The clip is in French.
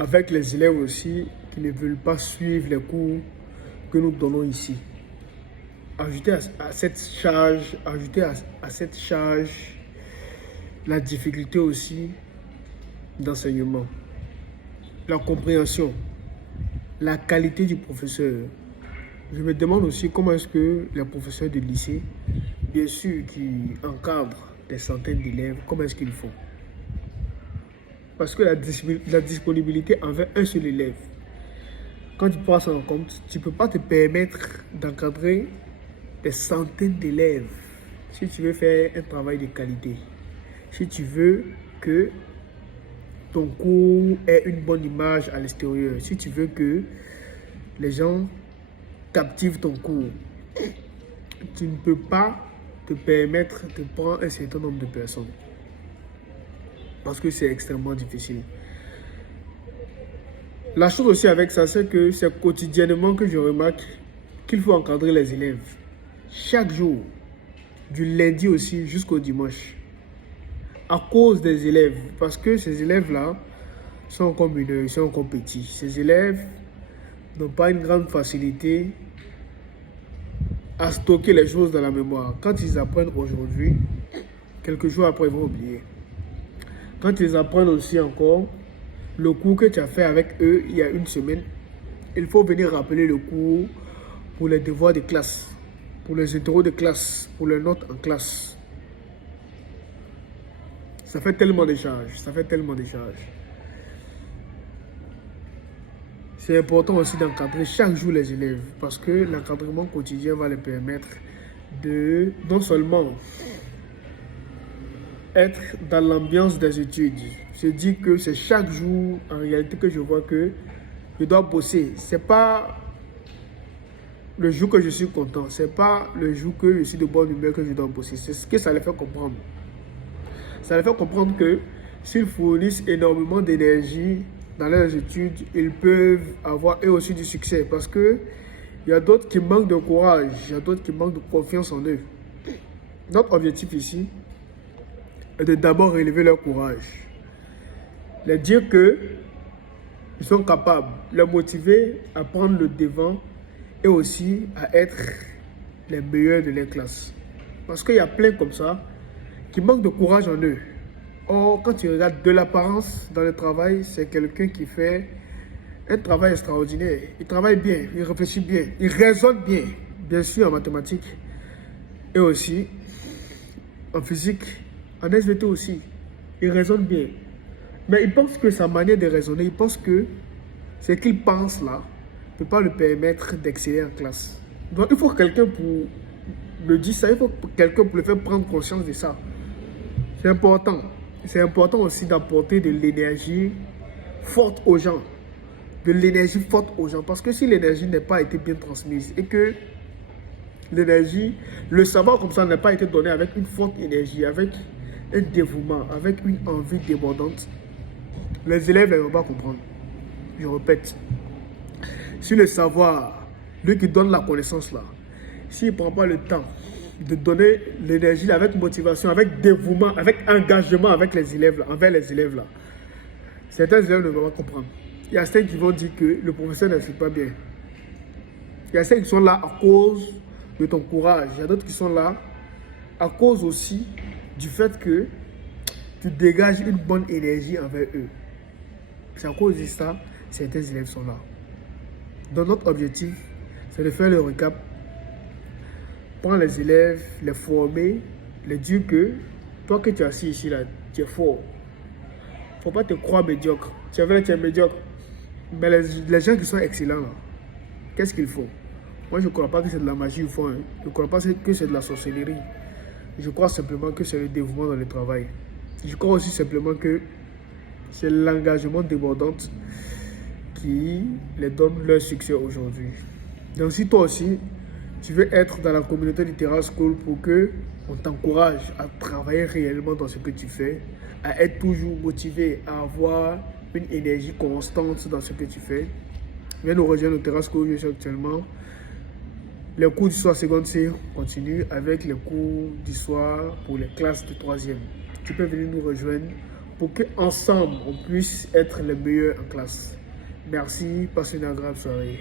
avec les élèves aussi qui ne veulent pas suivre les cours que nous donnons ici. Ajouter à cette charge, la difficulté aussi d'enseignement, la compréhension, la qualité du professeur. Je me demande aussi comment est-ce que les professeurs de lycée, bien sûr, qui encadrent des centaines d'élèves, comment est-ce qu'ils font? Parce que la disponibilité envers un seul élève, quand tu prends ça en compte, tu ne peux pas te permettre d'encadrer des centaines d'élèves si tu veux faire un travail de qualité. Si tu veux que ton cours ait une bonne image à l'extérieur, si tu veux que les gens captivent ton cours, tu ne peux pas te permettre de prendre un certain nombre de personnes. Parce que c'est extrêmement difficile. La chose aussi avec ça, c'est que c'est quotidiennement que je remarque qu'il faut encadrer les élèves. Chaque jour, du lundi aussi jusqu'au dimanche. À cause des élèves. Parce que ces élèves-là sont encore mineurs, ils sont encore petits. Ces élèves n'ont pas une grande facilité à stocker les choses dans la mémoire. Quand ils apprennent aujourd'hui, quelques jours après, ils vont oublier. Quand ils apprennent aussi encore le cours que tu as fait avec eux il y a une semaine, il faut venir rappeler le cours pour les devoirs de classe, pour les interros de classe, pour les notes en classe. Ça fait tellement de charges, C'est important aussi d'encadrer chaque jour les élèves parce que l'encadrement quotidien va les permettre de non seulement être dans l'ambiance des études. Je dis que c'est chaque jour en réalité que je vois que je dois bosser. C'est pas le jour que je suis content, c'est pas le jour que je suis de bonne humeur que je dois bosser. C'est ce que ça les fait comprendre. Ça les fait comprendre que s'ils fournissent énormément d'énergie dans leurs études, ils peuvent avoir eux aussi du succès parce que il y a d'autres qui manquent de courage, il y a d'autres qui manquent de confiance en eux. Notre objectif ici est de d'abord élever leur courage, leur dire que ils sont capables, les motiver à prendre le devant et aussi à être les meilleurs de leur classe. Parce qu'il y a plein comme ça qui manquent de courage en eux. Or, quand tu regardes de l'apparence dans le travail, c'est quelqu'un qui fait un travail extraordinaire. Il travaille bien, il réfléchit bien, il raisonne bien, bien sûr en mathématiques et aussi en physique, en SVT aussi. Il raisonne bien. Mais il pense que sa manière de raisonner, il pense que ce qu'il pense là ne peut pas lui permettre d'exceller en classe. Donc il faut quelqu'un pour le dire ça, il faut quelqu'un pour le faire prendre conscience de ça. C'est important. C'est important aussi d'apporter de l'énergie forte aux gens. De l'énergie forte aux gens. Parce que si l'énergie n'a pas été bien transmise et que l'énergie, le savoir comme ça n'a pas été donné avec une forte énergie, avec un dévouement, avec une envie débordante, les élèves ne vont pas comprendre. Je répète, si le savoir, lui qui donne la connaissance là, s'il ne prend pas le temps de donner l'énergie avec motivation, avec dévouement, avec engagement avec les élèves là, envers les élèves là, certains élèves ne vont pas comprendre. Il y a certains qui vont dire que le professeur n'enseigne pas bien. Il y a certains qui sont là à cause de ton courage. Il y a d'autres qui sont là à cause aussi du fait que tu dégages une bonne énergie envers eux. C'est à cause de ça, certains élèves sont là. Donc notre objectif, c'est de faire le récap, prendre les élèves, les former, les dire que toi que tu es assis ici, là, tu es fort. Il ne faut pas te croire médiocre. Tu es vrai, tu es médiocre. Mais les gens qui sont excellents, là, qu'est-ce qu'il faut? Moi, je ne crois pas que c'est de la magie au fond. Hein. Je ne crois pas que c'est de la sorcellerie. Je crois simplement que c'est le dévouement dans le travail. Je crois aussi simplement que c'est l'engagement débordant qui les donne leur succès aujourd'hui. Donc si toi aussi, tu veux être dans la communauté du Terra School pour que on t'encourage à travailler réellement dans ce que tu fais, à être toujours motivé, à avoir une énergie constante dans ce que tu fais, viens nous rejoindre au Terra School où je suis actuellement. Les cours d'histoire seconde C continuent avec les cours d'histoire pour les classes de 3e. Tu peux venir nous rejoindre pour qu'ensemble, on puisse être les meilleurs en classe. Merci, passez une agréable soirée.